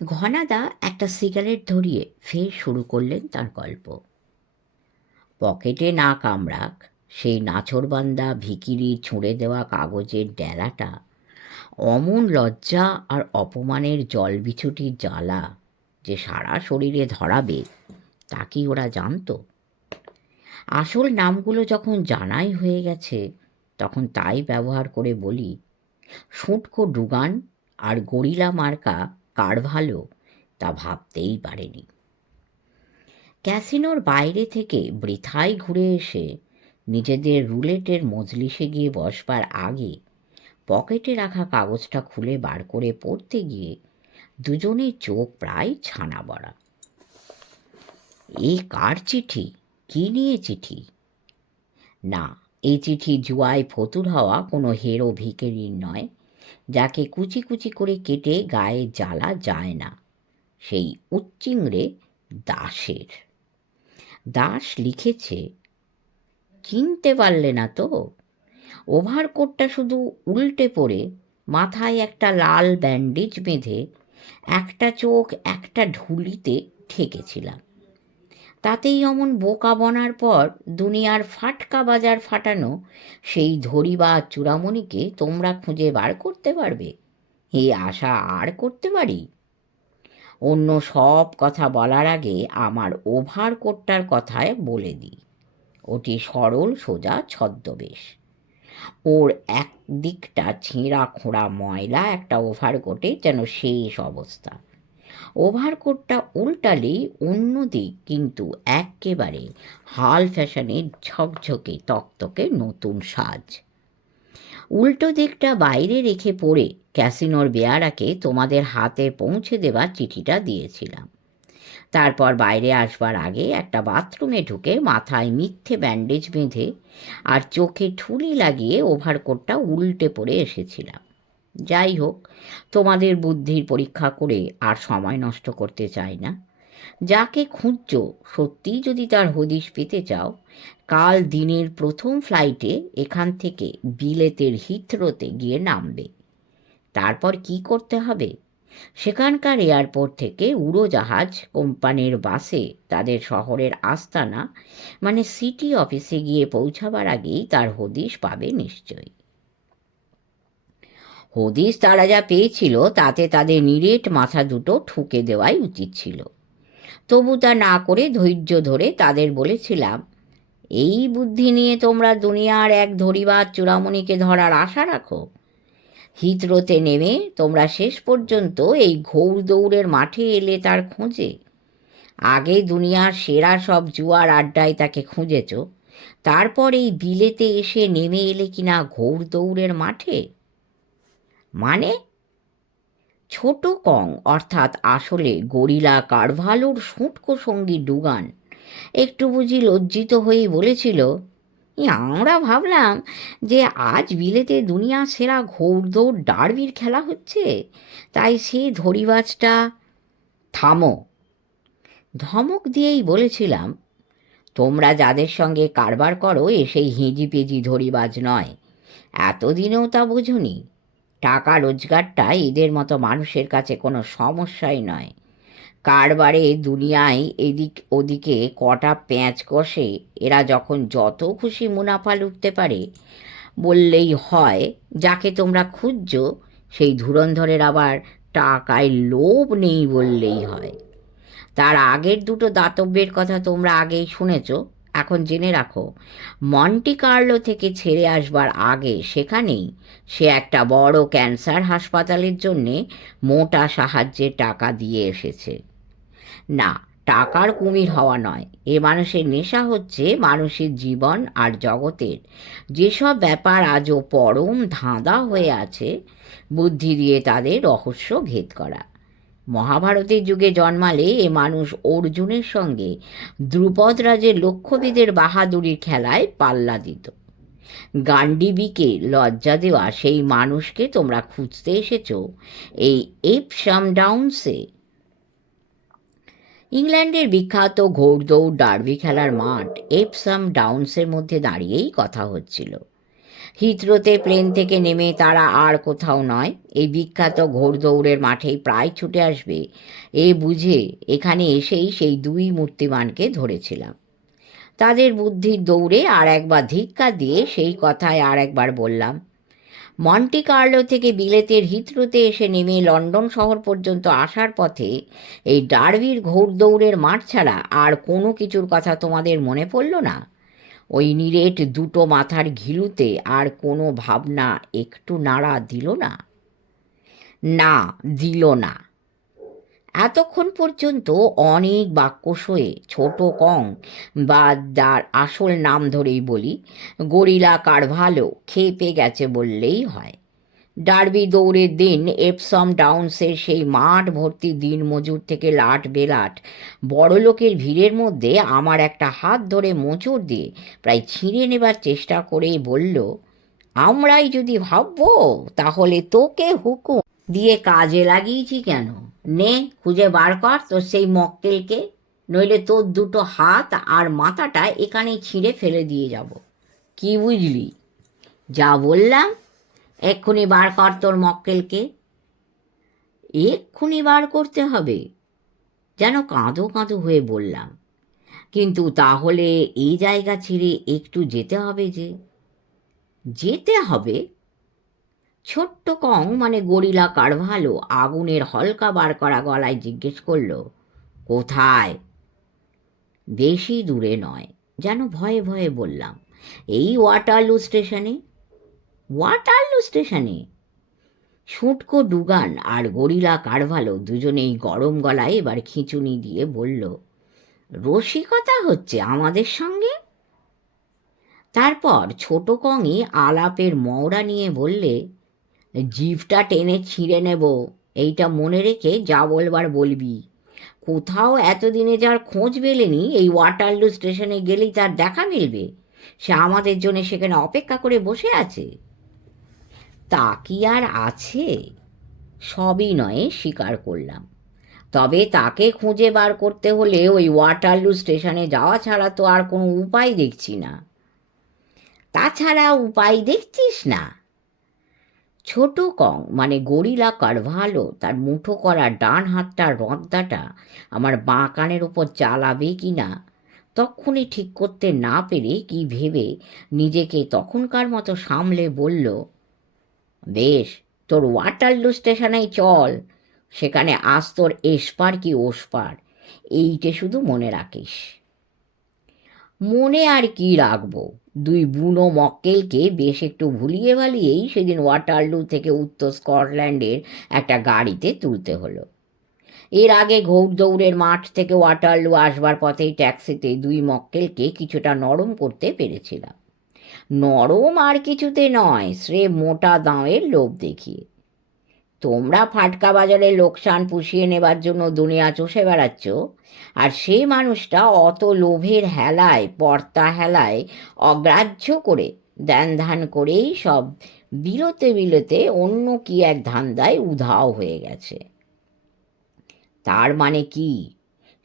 ঘনাদা একটা সিগারেট ধরিয়ে ফের শুরু করলেন তার গল্প। পকেটে না কামড়াক সেই নাছোড়বান্দা ভিখিরির ছুঁড়ে দেওয়া কাগজের ডেলাটা অমন লজ্জা আর অপমানের জলবিছুটির জ্বালা যে সারা শরীরে ধরাবে তা কি ওরা জানত? আসল নামগুলো যখন জানাই হয়ে গেছে তখন তাই ব্যবহার করে বলি, শুঁটকো ডুগান আর গরিলা মার্কা কারভালো তা ভাবতেই পারেনি। ক্যাসিনোর বাইরে থেকে বৃথায় ঘুরে এসে নিজেদের রুলেটের মজলিসে গিয়ে বসবার আগে পকেটে রাখা কাগজটা খুলে বার করে পড়তে গিয়ে দুজনের চোখ প্রায় ছানা বড়া। এ কার চিঠি? কি নিয়ে চিঠি? না, এই চিঠি জুয়ায় ফতুর হওয়া কোনো হেরো ভিখারির নয়, যাকে কুচি কুচি করে কেটে গায়ে জ্বালা যায় না, সেই উচ্চিংড়ে দাসের। দাস লিখেছে, চিনতে পারলে না তো? ওভারকোটটা শুধু উল্টে পড়ে মাথায় একটা লাল ব্যান্ডেজ বেঁধে একটা চোখ একটা ঢুলিতে ঠেকেছিলাম। তাতেই অমন বোকা বনার পর দুনিয়ার ফাটকা বাজার ফাটানো সেই ধরিবা চূড়ামণিকে তোমরা খুঁজে বার করতে পারবে, এই আশা আর করতে পারি? অন্য সব কথা বলার আগে আমার ওভারকোটটার কথায় বলে দিই, ওটি সরল সোজা ছদ্মবেশ। ওর এক দিকটা ছেঁড়া খোঁড়া ময়লা একটা ওভারকোটে যেন শেষ অবস্থা। ওভারকোটটা উল্টালেই অন্য দিক কিন্তু একেবারে হাল ফ্যাশনের ঝকঝকে তকতকে নতুন সাজ। উল্টো দিকটা বাইরে রেখে পড়ে ক্যাসিনোর বেয়ারাকে তোমাদের হাতে পৌঁছে দেবার চিঠিটা দিয়েছিলাম। তারপর বাইরে আসবার আগে একটা বাথরুমে ঢুকে মাথায় মিথ্যে ব্যান্ডেজ বেঁধে আর চোখে ঠুলি লাগিয়ে ওভারকোটটা উল্টে পড়ে এসেছিলাম। যাই হোক, তোমাদের বুদ্ধির পরীক্ষা করে আর সময় নষ্ট করতে চাই না। যাকে খুঁজছ সত্যিই যদি তার হদিশ পেতে চাও, কাল দিনের প্রথম ফ্লাইটে এখান থেকে বিলেতের হিথ্রোতে গিয়ে নামবে। তারপর কি করতে হবে? সেখানকার এয়ারপোর্ট থেকে উড়োজাহাজ কোম্পানির বাসে তাদের শহরের আস্তানা মানে সিটি অফিসে গিয়ে পৌঁছাবার আগেই তার হদিশ পাবে নিশ্চয়ই। হদিশ তারা যা পেয়েছিল তাতে তাদের নিরেট মাথা দুটো ঠুকে দেওয়াই উচিত ছিল। তবু তা না করে ধৈর্য ধরে তাদের বলেছিলাম, এই বুদ্ধি নিয়ে তোমরা দুনিয়ার এক ধরিবার চূড়ামণিকে ধরার আশা রাখো? হিথ্রোতে নেমে তোমরা শেষ পর্যন্ত এই ঘৌড় দৌড়ের মাঠে এলে তার খোঁজে? আগে দুনিয়ার সেরা সব জুয়ার আড্ডায় তাকে খুঁজেছ, তারপর এই বিলেতে এসে নেমে এলে কিনা ঘৌড় দৌড়ের মাঠে? মানে ছোট কং অর্থাৎ আসলে গরিলা কারভালোর শুঁটকো সঙ্গী ডুগান একটু বুঝি লজ্জিত হয়েই বলেছিল, আমরা ভাবলাম যে আজ বিলেতে দুনিয়া সেরা ঘোড়দৌড় ডার্বির খেলা হচ্ছে, তাই সে ধরিবাজটা। থামো! ধমক দিয়েই বলেছিলাম, তোমরা যাদের সঙ্গে কারবার করো এ সেই হিঁজিপেজি ধরিবাজ নয়, এতদিনেও তা বোঝনি। টাকা রোজগারটা এদের মতো মানুষের কাছে কোনো সমস্যাই নয়। কারবারে দুনিয়ায় এদিক ওদিকে কটা প্যাঁচ কষে এরা যখন যত খুশি মুনাফা লুটতে পারে বললেই হয়। যাকে তোমরা খুঁজছ সেই ধুরন্ধরের আবার টাকায় লোভ নেই বললেই হয়। তার আগের দুটো দাতব্যের কথা তোমরা আগেই শুনেছ। এখন জেনে রাখো, মন্টি কার্লো থেকে ছেড়ে আসবার আগে সেখানেই সে একটা বড় ক্যান্সার হাসপাতালের জন্যে মোটা সাহায্যের টাকা দিয়ে এসেছে। না, টাকার কুমির হওয়া নয়, এ মানুষের নেশা হচ্ছে মানুষের জীবন আর জগতের যেসব ব্যাপার আজও পরম ধাঁধা হয়ে আছে বুদ্ধি দিয়ে তাদের রহস্য ভেদ করা। মহাভারতের যুগে জন্মালে এ মানুষ অর্জুনের সঙ্গে দ্রুপদ রাজের লক্ষ্যভেদের বাহাদুরির খেলায় পাল্লা দিত। গান্ডিবিকে লজ্জা দেওয়া সেই মানুষকে তোমরা খুঁজতে এসেছ এই এপসাম ডাউন্সে। ইংল্যান্ডের বিখ্যাত ঘোড়দৌড় ডার্বি খেলার মাঠ এপসাম ডাউন্সের মধ্যে দাঁড়িয়েই কথা হচ্ছিল। হিথ্রোতে প্লেন থেকে নেমে তারা আর কোথাও নয়, এই বিখ্যাত ঘোড়দৌড়ের মাঠেই প্রায় ছুটে আসবে এ বুঝে এখানে এসেই সেই দুই মূর্তিমানকে ধরেছিলাম। তাদের বুদ্ধির দৌড়ে আর একবার ধিক্কার দিয়ে সেই কথায় আর একবার বললাম। মন্টি কার্লো থেকে বিলেতের হিথ্রোতে এসে নেমে লন্ডন শহর পর্যন্ত আসার পথে এই ডার্বির ঘোড়দৌড়ের মাঠ ছাড়া আর কোনো কিছুর কথা তোমাদের মনে পড়ল না? ওই নিরেট দুটো মাথার ঘিলুতে আর কোনো ভাবনা একটু নাড়া দিল না? না, দিল না। এতক্ষণ পর্যন্ত অনেক বাক্য সয়ে ছোট কং, বা যার আসল নাম ধরেই বলি, গরিলা কারভালো খেপে গেছে বললেই হয়। ডার্বি দৌড়ের দিন এপসম ডাউন্সের সেই মাঠ ভর্তি দিনমজুর থেকে লাট বেলাট বড়লোকের ভিড়ের মধ্যে আমার একটা হাত ধরে মোচড় দিয়ে প্রায় ছিঁড়ে নেবার চেষ্টা করেই বলল, আমরাই যদি ভাববো তাহলে তোকে হুকুম দিয়ে কাজে লাগিয়েছি কেন? নে, খুঁজে বার কর তোর সেই মক্কেলকে, নইলে তোর দুটো হাত আর মাথাটা এখানেই ছিঁড়ে ফেলে দিয়ে যাব। কি বুঝলি? যা বললাম, এক্ষুনি বার কর তোর মক্কেলকে। এক্ষুনি বার করতে হবে? যেন কাঁদো কাঁদো হয়ে বললাম। কিন্তু তাহলে এই জায়গা ছেড়ে একটু যেতে হবে যে। যেতে হবে? ছোট্ট কং মানে গরিলা কারভালো আগুনের হলকা বার করা গলায় জিজ্ঞেস করল, কোথায়? বেশি দূরে নয়। যেন ভয়ে ভয়ে বললাম, এই ওয়াটারলু স্টেশনে। ওয়াটারলু স্টেশনে? শুঁটকো ডুগান আর গরিলা কারভালো দুজনেই গরম গলায় এবার খিঁচুনি দিয়ে বলল, রসিকতা হচ্ছে আমাদের সঙ্গে? তারপর ছোট কংই আলাপের মওড়া নিয়ে বললে, জিভটা টেনে ছিঁড়ে নেব, এইটা মনে রেখে যা বলবার বলবি। কোথাও এতদিনে যার খোঁজ মেলেনি, এই ওয়াটারলু স্টেশনে গেলেই তার দেখা মিলবে। সে আমাদের জন্য সেখানে অপেক্ষা করে বসে আছে। তা কি আর আছে? সবই নয় স্বীকার করলাম। তবে তাকে খুঁজে বার করতে হলে ওই ওয়াটারলু স্টেশনে যাওয়া ছাড়া তো আর কোনো উপায় দেখছি না। তাছাড়া উপায় দেখছিস না? ছোট কং মানে গরিলা কারভালো তার মুঠো করা ডান হাতটার রদ্দাটা আমার বাঁ কানের উপর চালাবে কি না তক্ষুনি ঠিক করতে না পেরে কি ভেবে নিজেকে তখনকার মতো সামলে বলল, বেশ, তোর ওয়াটারলু স্টেশনেই চল। সেখানে আজ তোর এসপার কি ওসপার, এইটে শুধু মনে রাখিস। মনে আর কি রাখবো? দুই বুনো মক্কেলকে বেশ একটু ভুলিয়ে ভালিয়েই সেদিন ওয়াটারলু থেকে উত্তর স্কটল্যান্ডের একটা গাড়িতে তুলতে হলো। এর আগে ঘোড়দৌড়ের মাঠ থেকে ওয়াটারলু আসবার পথেই ট্যাক্সিতে দুই মক্কেলকে কিছুটা নরম করতে পেরেছিলাম। নরম আর কিছুতে নয়, স্রেফ মোটা দাঁড়ের লোভ দেখিয়ে। তোমরা ফাটকা বাজারে লোকসান পুষিয়ে নেবার জন্য দুনিয়া চষে বেড়াচ্ছ, আর সেই মানুষটা অত লোভের হেলায় পর্তা হেলায় অগ্রাহ্য করে ধ্যান ধ্যান করেই সব বিলোতে বিলোতে অন্য কি এক ধান্দায় উধাও হয়ে গেছে। তার মানে কি?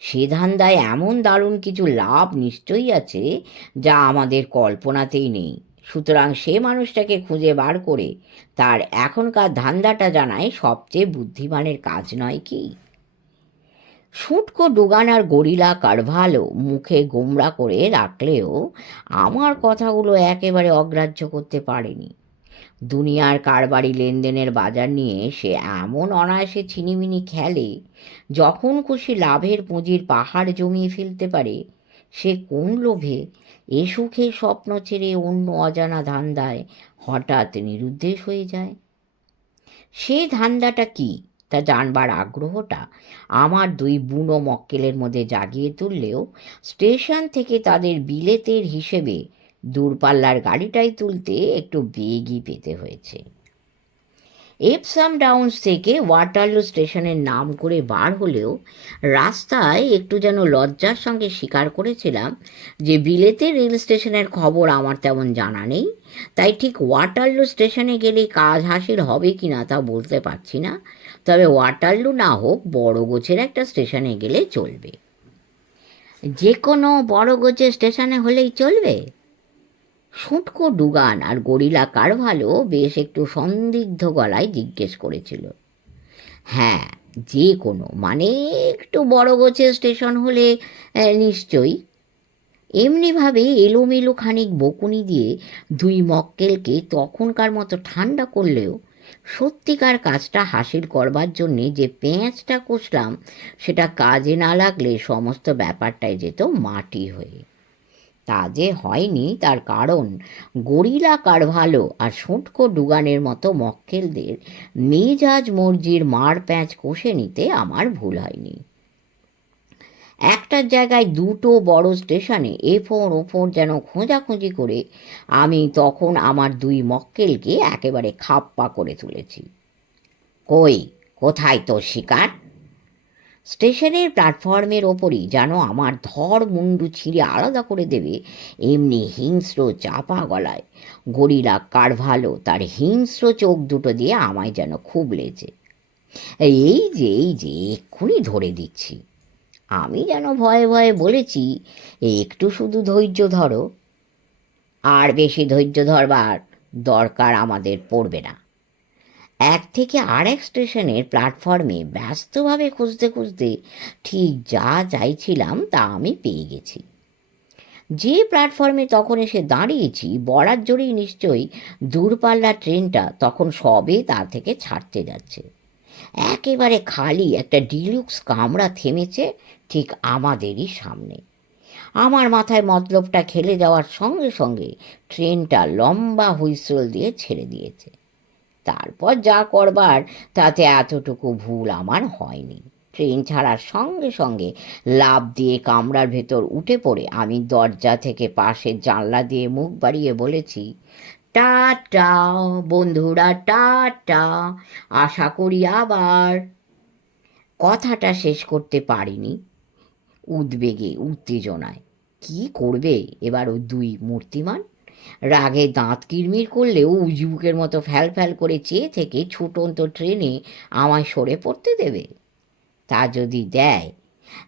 সে ধান্দায় এমন দারুণ কিছু লাভ নিশ্চয়ই আছে যা আমাদের কল্পনাতেই নেই। সুতরাং সে মানুষটাকে খুঁজে বার করে তার এখনকার ধান্দাটা জানাই সবচেয়ে বুদ্ধিমানের কাজ নয় কি? শুঁটকো ডুগান আর গরিলা কারভালো মুখে গোমড়া করে রাখলেও আমার কথাগুলো একেবারে অগ্রাহ্য করতে পারেনি। দুনিয়ার কারবারি লেনদেনের বাজার নিয়ে সে এমন অনায়াসে ছিনিমিনি খেলে, যখন খুশি লাভের পুঁজির পাহাড় জমিয়ে ফেলতে পারে। সে কোন লোভে এ সুখে স্বপ্ন ছেড়ে অন্য অজানা ধান্দায় হঠাৎ নিরুদ্দেশ হয়ে যায়? সে ধান্দাটা কি তা জানবার আগ্রহটা আমার দুই বুনো মক্কেলের মধ্যে জাগিয়ে তুললেও স্টেশন থেকে তাদের বিলেতের হিসেবে দূরপাল্লার গাড়িটাই তুলতে একটু বেগই পেতে হয়েছে। এপসাম ডাউন্স থেকে ওয়াটারলু স্টেশনের নাম করে বার হলেও রাস্তায় একটু যেন লজ্জার সঙ্গে স্বীকার করেছিলাম যে বিলেতের রেল স্টেশনের খবর আমার তেমন জানা নেই, তাই ঠিক ওয়াটারলু স্টেশনে গেলে কাজ হাসিল হবে কি না তা বলতে পারছি না। তবে ওয়াটারলু না হোক বড় গোছের একটা স্টেশনে গেলে চলবে। যে কোনো বড় গোছের স্টেশনে হলেই চলবে? শুঁটকো ডুগান আর গরিলা কারভালো বেশ একটু সন্দিগ্ধ গলায় জিজ্ঞেস করেছিল। হ্যাঁ, যে কোনো, মানে একটু বড় গোছের স্টেশন হলে নিশ্চয়ই। এমনিভাবে এলোমেলো খানিক বকুনি দিয়ে দুই মক্কেলকে তখনকার মতো ঠান্ডা করলেও সত্যিকার কাজটা হাসিল করবার জন্যে যে পেঁয়াজটা কষলাম সেটা কাজে না লাগলে সমস্ত ব্যাপারটাই যেত মাটি হয়ে। তা যে হয়নি তার কারণ গরিলা কারভালো আর শুঁটকো ডুগানের মতো মক্কেলদের মেজাজ মর্জির মার প্যাঁচ কষে নিতে আমার ভুল হয়নি। একটার জায়গায় দুটো বড় স্টেশনে এফোর ওফোর যেন খোঁজাখুঁজি করে আমি তখন আমার দুই মক্কেলকে একেবারে খাপ্পা করে তুলেছি। কই, কোথায় তোর শিকার? স্টেশনের প্ল্যাটফর্মের ওপরই যেন আমার ধর মুন্ডু ছিঁড়ে আলাদা করে দেবে এমনি হিংস্র চাপা গলায় গরিলা কারভালো তার হিংস্র চোখ দুটো দিয়ে আমায় যেন খুব লেছে। এই যে এক্ষুনি ধরে দিচ্ছি। আমি যেন ভয়ে ভয়ে বলেছি, একটু শুধু ধৈর্য ধরো। আর বেশি ধৈর্য ধরবার দরকার আমাদের পড়বে না। এক থেকে আরেক স্টেশনের প্ল্যাটফর্মে ব্যস্তভাবে খুঁজতে খুঁজতে ঠিক যা চাইছিলাম তা আমি পেয়ে গেছি। যে প্ল্যাটফর্মে তখন এসে দাঁড়িয়েছি বরাত জোরেই নিশ্চয়ই দূরপাল্লার ট্রেনটা তখন সবে তা থেকে ছাড়তে যাচ্ছে। একেবারে খালি একটা ডিলুক্স কামরা থেমেছে ঠিক আমাদেরই সামনে। আমার মাথায় মতলবটা খেলে যাওয়ার সঙ্গে সঙ্গে ট্রেনটা লম্বা হুইসেল দিয়ে ছেড়ে দিয়েছে। তারপর যা করবার তাতে এতটুকু ভুল আমার হয়নি। ট্রেন ছাড়ার সঙ্গে সঙ্গে লাফ দিয়ে কামরার ভেতর উঠে পড়ে আমি দরজা থেকে পাশের জানলা দিয়ে মুখ বাড়িয়ে বলেছি, টাটা বন্ধুরা, টাটা, আশা করি আবার। কথাটা শেষ করতে পারিনি। উদ্বেগে উত্তেজনায় কি করবে এবার ওই দুই মূর্তিমান? রাগে দাঁত কিরমির করলেও উজবুকের মতো ফ্যাল ফ্যাল করে চেয়ে থেকে ছুটন্ত ট্রেনে আমায় সরে পড়তে দেবে? তা যদি দেয়,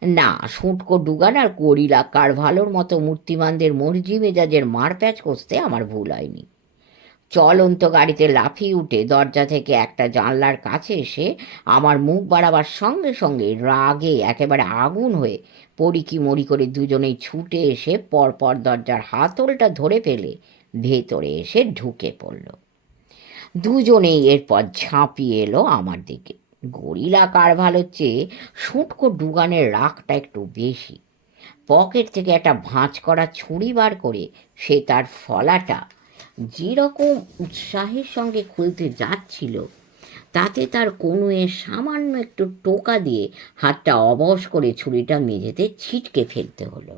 না, শুঁটকো ডুগান আর গরিলা কারভালোর মতো মূর্তিমানদের মর্জি মেজাজের মারপ্যাচ কষতে আমার ভুল হয়নি। চলন্ত গাড়িতে লাফিয়ে উঠে দরজা থেকে একটা জানলার কাছে এসে আমার মুখ বাড়াবার সঙ্গে সঙ্গে রাগে একেবারে আগুন হয়ে পড়িকি মরি করে দুজনেই ছুটে এসে পরপর দরজার হাতলটা ধরে ফেলে ভেতরে এসে ঢুকে পড়ল। দুজনেই এরপর ঝাঁপিয়ে এলো আমার দিকে। গরিলা কারভালোর চেয়ে শুঁটকো ডুগানের রাগটা একটু বেশি। পকেট থেকে একটা ভাঁজ করা ছুরি বার করে সে তার ফলাটা যেরকম উৎসাহের সঙ্গে খুলতে যাচ্ছিল তাতে তার কনুয়ে সামান্য একটু টোকা দিয়ে হাতটা অবশ করে ছুরিটা মেঝেতে ছিটকে ফেলতে হলো।